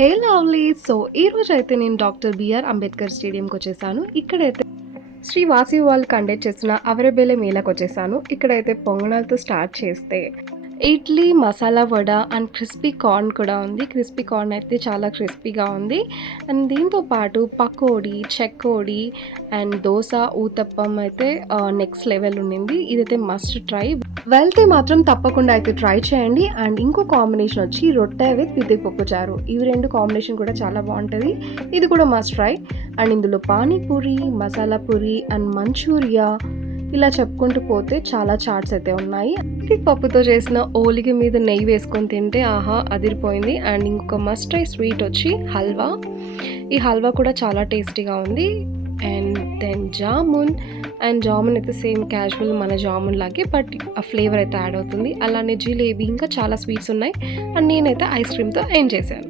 హే lovely. So ఈరోజు అయితే నేను డాక్టర్ బిఆర్ అంబేద్కర్ స్టేడియంకి వచ్చేసాను. ఇక్కడైతే శ్రీ వాసవి వాళ్ళు కండక్ట్ చేస్తున్న అవరబేలే మేళకు వచ్చేసాను. ఇక్కడైతే పొంగనాలతో స్టార్ట్ చేస్తే idli, masala vada and crispy corn కూడా ఉంది. క్రిస్పీ కార్న్ అయితే చాలా క్రిస్పీగా ఉంది. అండ్ దీంతో పాటు పకోడీ, చెక్కోడి అండ్ దోస, ఊతప్పం అయితే నెక్స్ట్ లెవెల్ ఉండింది. ఇదైతే మస్ట్ ట్రై. వెళ్తే మాత్రం తప్పకుండా అయితే ట్రై చేయండి. అండ్ ఇంకో కాంబినేషన్ వచ్చి రొట్టె విత్ పితికి చారు. ఇవి రెండు కాంబినేషన్ కూడా చాలా బాగుంటుంది. ఇది కూడా మస్ట్ ట్రై. అండ్ ఇందులో పానీపూరి, మసాలా పూరి అండ్ మంచూరియా ఇలా చెప్పుకుంటూ పోతే చాలా చాట్స్ అయితే ఉన్నాయి. పప్పుతో చేసిన ఓలిగి మీద నెయ్యి వేసుకొని తింటే ఆహా అదిరిపోయింది. అండ్ ఇంకొక మస్ట్ ట్రై స్వీట్ వచ్చి హల్వా. ఈ హల్వా కూడా చాలా టేస్టీగా ఉంది. And then jamun. And jamun అయితే సేమ్ క్యాజువల్ మన జామున్ లాగే, బట్ ఆ ఫ్లేవర్ అయితే యాడ్ అవుతుంది. అలానే జిలేబీ, ఇంకా చాలా స్వీట్స్ ఉన్నాయి. అండ్ నేనైతే ఐస్ క్రీమ్తో ఎండ్ చేశాను.